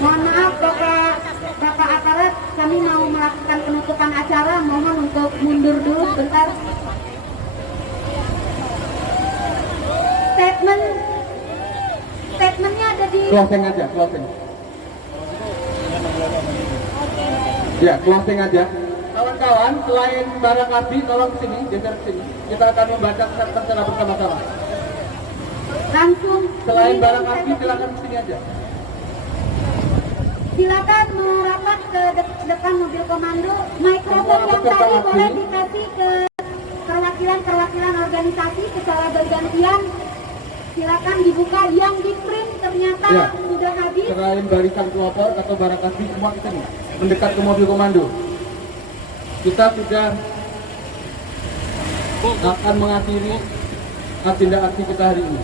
Mohon maaf Bapak aparat, kami mau melakukan penutupan acara, mohon untuk mundur dulu sebentar. Statementnya ada di closing aja, closing. Ya, closing aja. Kawan-kawan, selain Barakati, tolong sini, geser sini. Kita akan membaca statement secara bersama-sama. Langsung. Selain Barakati, silakan sini aja. Silakan merapat ke depan mobil komando. Mikrofon yang tadi boleh dikasih ke perwakilan organisasi secara bergantian. Silakan dibuka. Yang di print ternyata ya, sudah habis. Selain barisan pelopor atau Barakati, semua kita nih mendekat ke mobil komando. Kita sudah akan mengakhiri agenda aksi kita hari ini.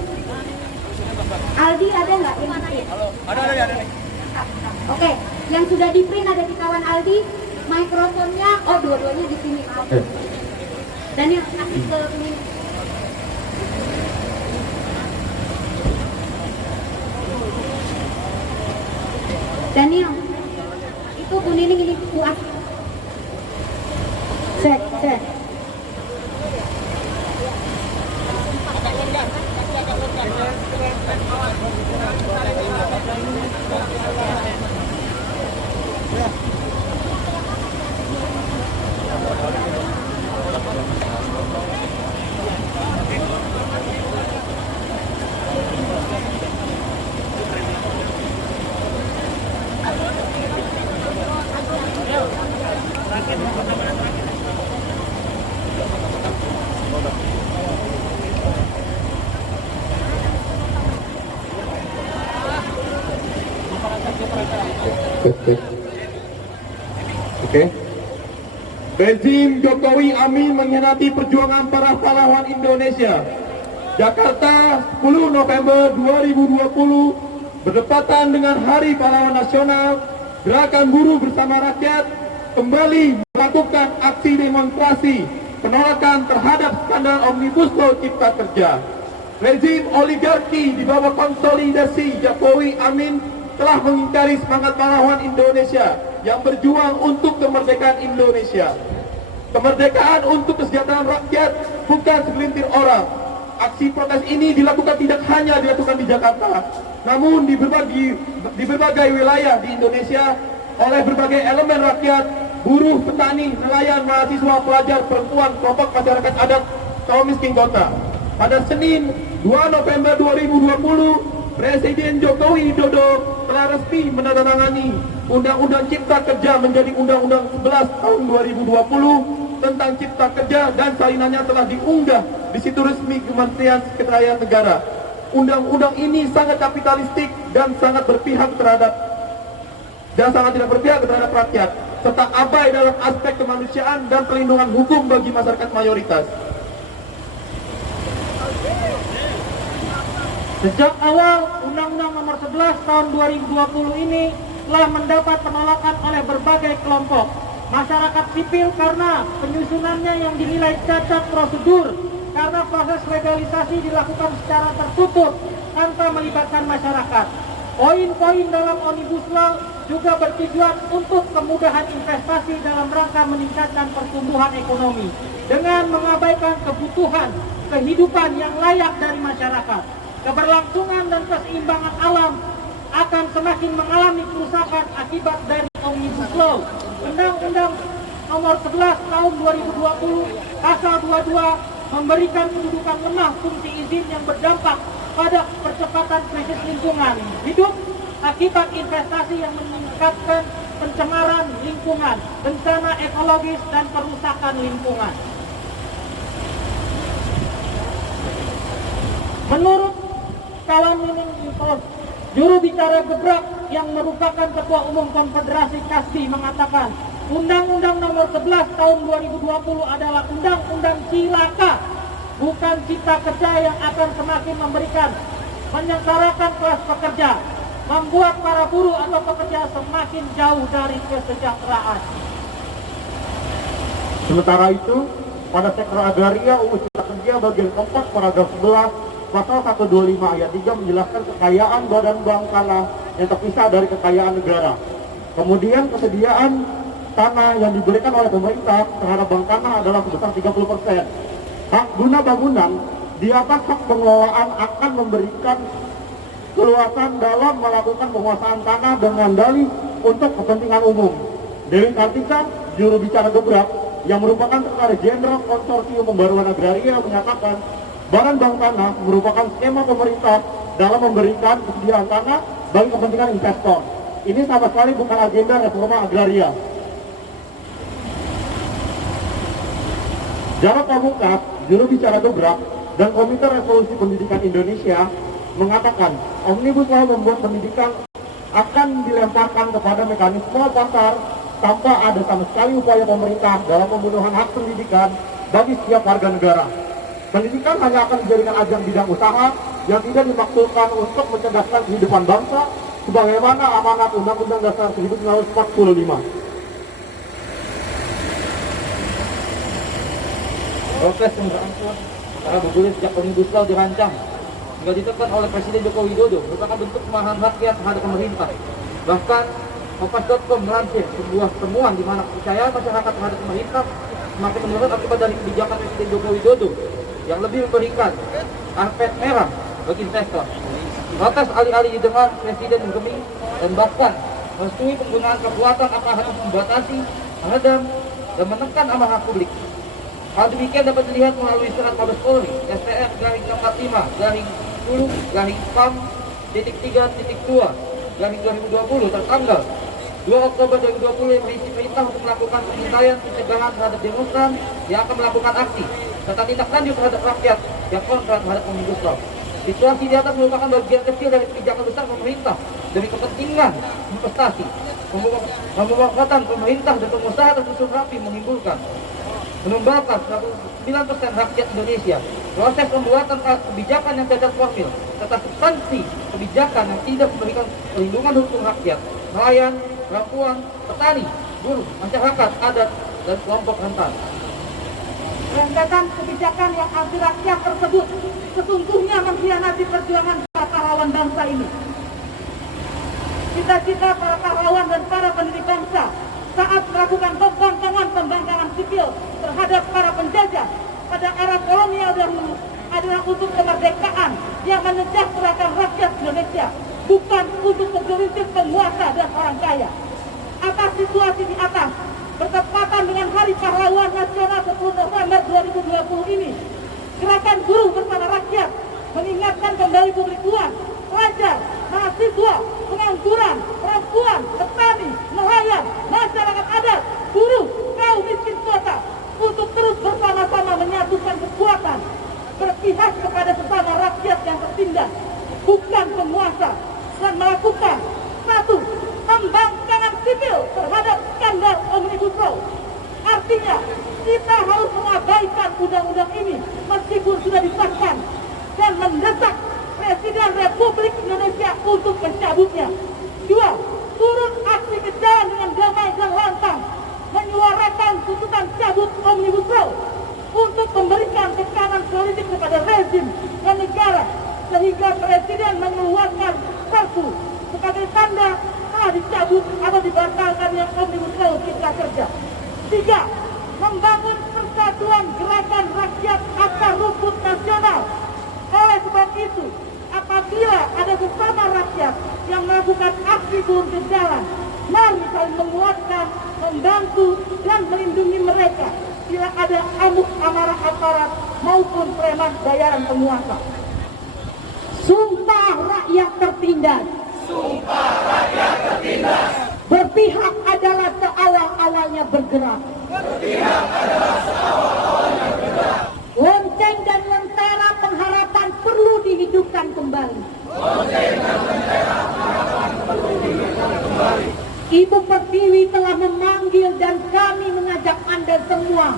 Aldi ada nggak yang di print? Ada nih. Oke, yang sudah di print ada di kawan Aldi. Mikrofonnya, dua-duanya di sini. Dan yang kasih ke ini. Daniel, itu Bu Nining ini puas. Cek. Oke. Rezim Jokowi Amin mengkhianati perjuangan para pahlawan Indonesia. Jakarta, 10 November 2020, berdepatan dengan Hari Pahlawan Nasional, Gerakan Buruh Bersama Rakyat kembali melakukan aksi demonstrasi penolakan terhadap skandal Omnibus Law Cipta Kerja. Rezim oligarki di bawah konsolidasi Jokowi Amin telah mengingkari semangat pahlawan Indonesia yang berjuang untuk kemerdekaan Indonesia. Kemerdekaan untuk kesejahteraan rakyat, bukan segelintir orang. Aksi protes ini tidak hanya dilakukan di Jakarta, namun di berbagai wilayah di Indonesia oleh berbagai elemen rakyat, buruh, petani, nelayan, mahasiswa, pelajar, perempuan, kelompok masyarakat adat, kaum miskin kota. Pada Senin 2 November 2020, Presiden Joko Widodo telah resmi menandatangani Undang-Undang Cipta Kerja menjadi Undang-Undang 11 tahun 2020 tentang Cipta Kerja, dan salinannya telah diunggah di situs resmi Kementerian Sekretariat Negara. Undang-undang ini sangat kapitalistik dan sangat tidak berpihak terhadap rakyat, serta abai dalam aspek kemanusiaan dan perlindungan hukum bagi masyarakat mayoritas. Sejak awal, Undang-Undang Nomor 11 Tahun 2020 ini telah mendapat penolakan oleh berbagai kelompok masyarakat sipil karena penyusunannya yang dinilai cacat prosedur, karena proses legalisasi dilakukan secara tertutup tanpa melibatkan masyarakat. Poin-poin dalam Omnibus Law juga bertujuan untuk kemudahan investasi dalam rangka meningkatkan pertumbuhan ekonomi dengan mengabaikan kebutuhan kehidupan yang layak dari masyarakat. Keberlangsungan dan keseimbangan alam akan semakin mengalami kerusakan akibat dari Omnibus Law. Undang-Undang Nomor 11 Tahun 2020 Pasal 22 memberikan kedudukan lemah fungsi izin yang berdampak pada percepatan krisis lingkungan hidup akibat investasi yang meningkatkan pencemaran lingkungan, bencana ekologis, dan perusakan lingkungan. Menurut kawan Nining, juru bicara Gebrak yang merupakan Ketua Umum Konfederasi Kasbi mengatakan, Undang-Undang Nomor 11 Tahun 2020 adalah undang-undang cilaka, bukan cipta kerja yang akan semakin menyengsarakan kelas pekerja, membuat para buruh atau pekerja semakin jauh dari kesejahteraan. Sementara itu, pada sektor agraria UU Cipta Kerja bagian 4 paragraf 11 pasal 125 ayat 3 menjelaskan kekayaan Badan Bank Tanah yang terpisah dari kekayaan negara. Kemudian kesediaan tanah yang diberikan oleh pemerintah terhadap bank tanah adalah sebesar 30%. Hak guna bangunan di atas hak pengelolaan akan memberikan keluasan dalam melakukan penguasaan tanah dengan dalih untuk kepentingan umum. Dewi Kartika, juru bicara Gebrak, yang merupakan Sekretaris Jenderal Konsorsium Pembaruan Agraria menyatakan Badan Bank Tanah merupakan skema pemerintah dalam memberikan kesediaan tanah bagi kepentingan investor. Ini sama sekali bukan agenda reforma agraria. Jarod Pamungkas, juru bicara Gebrak dan Komite Resolusi Pendidikan Indonesia mengatakan Omnibus Law membuat pendidikan akan dilemparkan kepada mekanisme pasar tanpa ada sama sekali upaya pemerintah dalam pemenuhan hak pendidikan bagi setiap warga negara. Pendidikan hanya akan dijadikan ajang bidang usaha yang tidak dimaksudkan untuk mencerdaskan kehidupan bangsa sebagaimana amanat Undang-Undang Dasar 1945. Proses yang berangsur para bergulir sejak Omnibus Law dirancang hingga ditekan oleh Presiden Joko Widodo merupakan bentuk kemarahan rakyat terhadap pemerintah. Bahkan Kompas.com melansir sebuah temuan di mana kepercayaan masyarakat terhadap pemerintah semakin menurun akibat dari kebijakan Presiden Joko Widodo yang lebih memberikan karpet merah bagi investor. Protes alih-alih didengar, Presiden menggeming dan bahkan merestui penggunaan kekuatan aparat untuk membatasi, meredam, dan menekan amarah publik. Hal demikian dapat dilihat melalui surat Mabes Polri STF-45-10-3.2 tertanggal 2 Oktober 2020 yang berisi perintah untuk melakukan pengintaian pencegahan terhadap demonstran yang akan melakukan aksi serta tindak lanjut terhadap rakyat yang kontra terhadap Omnibus Law. Situasi di atas merupakan bagian kecil dari kebijakan besar pemerintah demi kepentingan investasi. Pemufakatan pemerintah dan pengusaha tersusun rapi menumbalkan 99% rakyat Indonesia. Proses pembuatan kebijakan yang cacat formil serta substansi kebijakan yang tidak memberikan perlindungan hukum rakyat, nelayan, perempuan, petani, buruh, masyarakat, adat, dan kelompok rentan. Rentetan kebijakan yang anti rakyat tersebut sesungguhnya mengkhianati perjuangan para pahlawan bangsa ini. Cita-cita para pahlawan dan para pendiri bangsa saat melakukan pembangkangan sipil terhadap para penjajah pada era kolonial dahulu adalah untuk kemerdekaan yang mensejahterakan rakyat Indonesia, bukan untuk segelintir penguasa dan orang kaya. Atas situasi di atas, bertepatan dengan Hari Pahlawan Nasional 10 November 2020 ini, Gerakan Buruh Bersama Rakyat mengingatkan kembali publik luas, pelajar, mahasiswa, pengangguran, perempuan, petani, nelayan, masyarakat adat, buruh, kaum miskin kota untuk terus bersama-sama menyatukan kekuatan, berpihak kepada sesama rakyat yang tertindas, bukan penguasa, dan melakukan satu, pembangkangan sipil terhadap skandal Omnibus Law. Artinya, kita harus mengabaikan undang-undang ini meskipun sudah disahkan dan mendesak Presiden Republik Indonesia untuk mencabutnya. Dua, turun aksi ke jalan dengan damai dan lantang, menyuarakan tuntutan cabut Omnibus Law untuk memberikan tekanan politik kepada rezim dan negara sehingga Presiden mengeluarkan Perpu sebagai tanda telah dicabut atau dibatalkan yang Omnibus Law Cipta Kerja. Tiga, membangun persatuan gerakan rakyat akar rumput nasional. Oleh sebab itu, apabila ada sesama rakyat yang melakukan aksi turun ke jalan, mari saling menguatkan, membantu, dan melindungi mereka bila ada amuk amarah aparat maupun preman bayaran penguasa. Sumpah rakyat tertindas. Sumpah rakyat tertindas. Berpihak adalah seawal-awalnya bergerak. Berpihak adalah seawal-awalnya bergerak. Lonceng dan lentera pengharapan perlu dihidupkan kembali. Lonceng dan lentera pengharapan perlu dihidupkan kembali. Ibu Pertiwi telah memanggil dan kami mengajak Anda semua.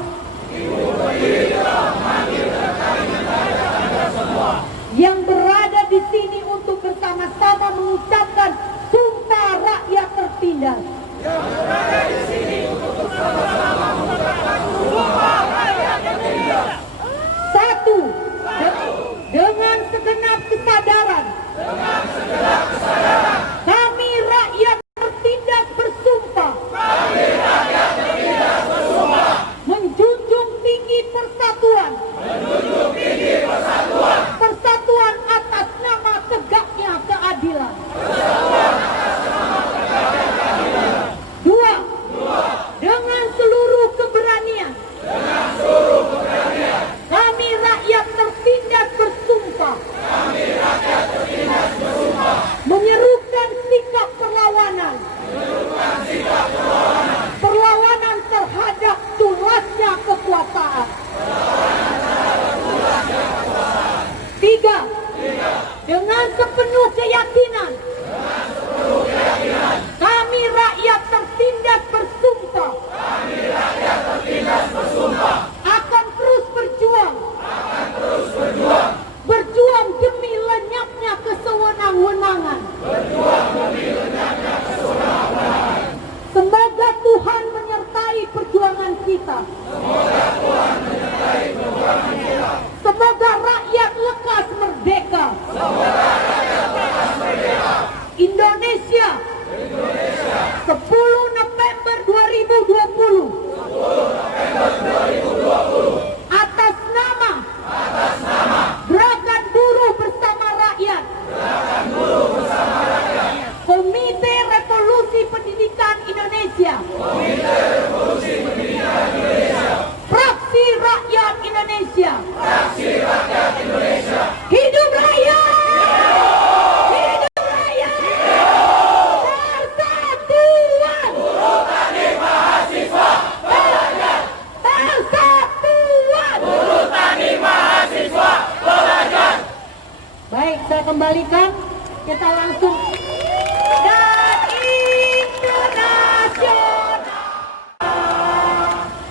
Ibu Pertiwi telah memanggil dan kami mengajak Anda semua yang berada di sini untuk bersama-sama mengucapkan Sumpah Rakyat Tertindas. Yang berada di sini untuk bersama-sama mengucapkan Sumpah Rakyat Tertindas. Satu, dengan segala Kami rakyat bertindak bersumpah. Menjunjung tinggi persatuan. Persatuan atas nama tegaknya keadilan. Dua, dengan seluruh keberanian. Kami rakyat tertindas bersumpah. Menyerukan sikap perlawanan. Perlawanan terhadap tulasnya kekuasaan. Tiga, dengan sepenuh keyakinan. Kami rakyat tertindas bersumpah. Akan terus berjuang. Berjuang demi lenyapnya kesewenang-wenangan. Semoga Tuhan menyertai perjuangan kita. Semoga rakyat lekas merdeka. Indonesia 10 November 2020. Atas nama Gerakan Buruh Bersama Rakyat. Komite Revolusi Pendidikan Indonesia. Fraksi Rakyat Indonesia. Hidup rakyat! Hidup rakyat! Persatuan! Persatuan! Baik, saya kembalikan. Kita langsung. Dan internasional.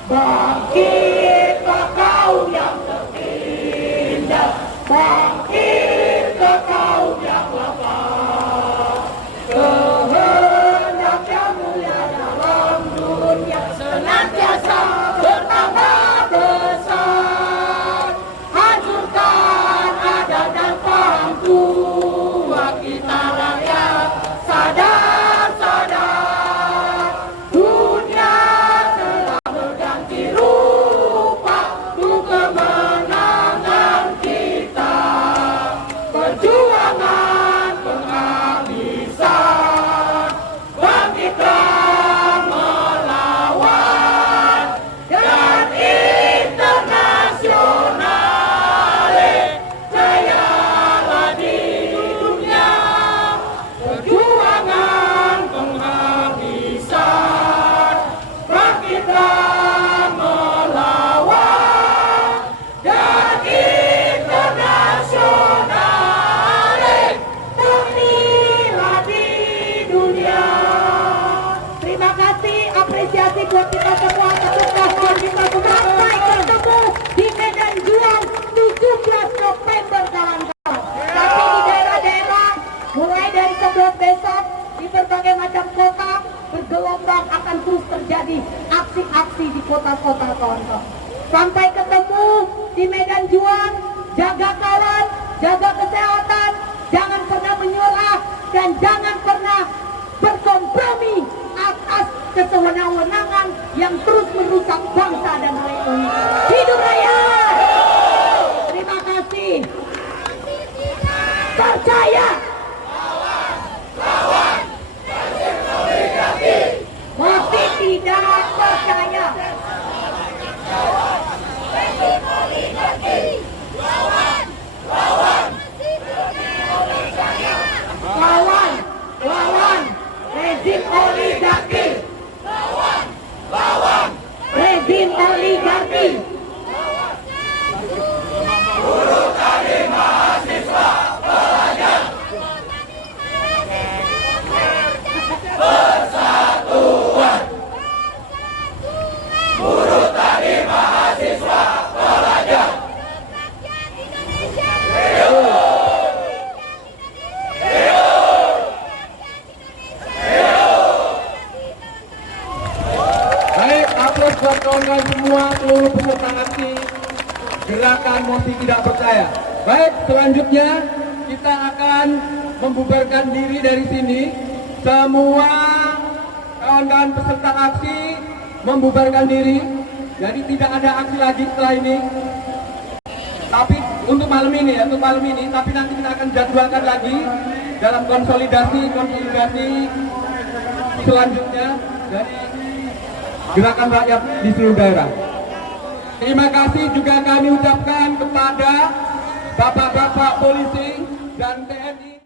Bangkitlah kaum yang tertindas. Bangkitlah kaum yang lapar. Kehendak yang mulia dalam dunia senantiasa bertambah besar. Hancurkan adat dan paham tua kita rakyat. Sadar-sadar dunia telah berganti rupa untuk kemenangan kita. Perjuangan penghabisan, bangkitlah melawan. Dan internasional jayalah di dunia. Perjuangan penghabisan, bangkitlah melawan. Dan internasional ternilah di dunia. Terima kasih, apresiasi buat kita semua atas kehadiran kita semua. Sampai ketemu di medan juang 17 November kawan-kawan. Tapi di daerah-daerah mulai dari sebelum besok di berbagai macam kota bergelombang akan terus terjadi aksi-aksi di kota-kota kawan-kawan. Sampai ketemu di medan juang. Jaga kawan, jaga kesehatan, jangan pernah menyerah dan jangan pernah berkompromi atas kesewenang-wenangan yang terus merusak bangsa dan rakyat ini. Hidup rakyat! Terima kasih. Percaya. Masih tidak percaya. Lawan rezim oligarki. Rezim oligarki. Buruh tani mahasiswa pelajar. Persatuan. Buruh tani mahasiswa pelajar. Baik, aplaus buat kawan-kawan semua, seluruh peserta aksi gerakan mosi tidak percaya. Baik, selanjutnya kita akan membubarkan diri dari sini. Semua kawan-kawan peserta aksi membubarkan diri. Jadi tidak ada aksi lagi setelah ini. Tapi untuk malam ini, tapi nanti kita akan jadwalkan lagi dalam konsolidasi selanjutnya dari gerakan rakyat di seluruh daerah. Terima kasih juga kami ucapkan kepada bapak-bapak polisi dan TNI.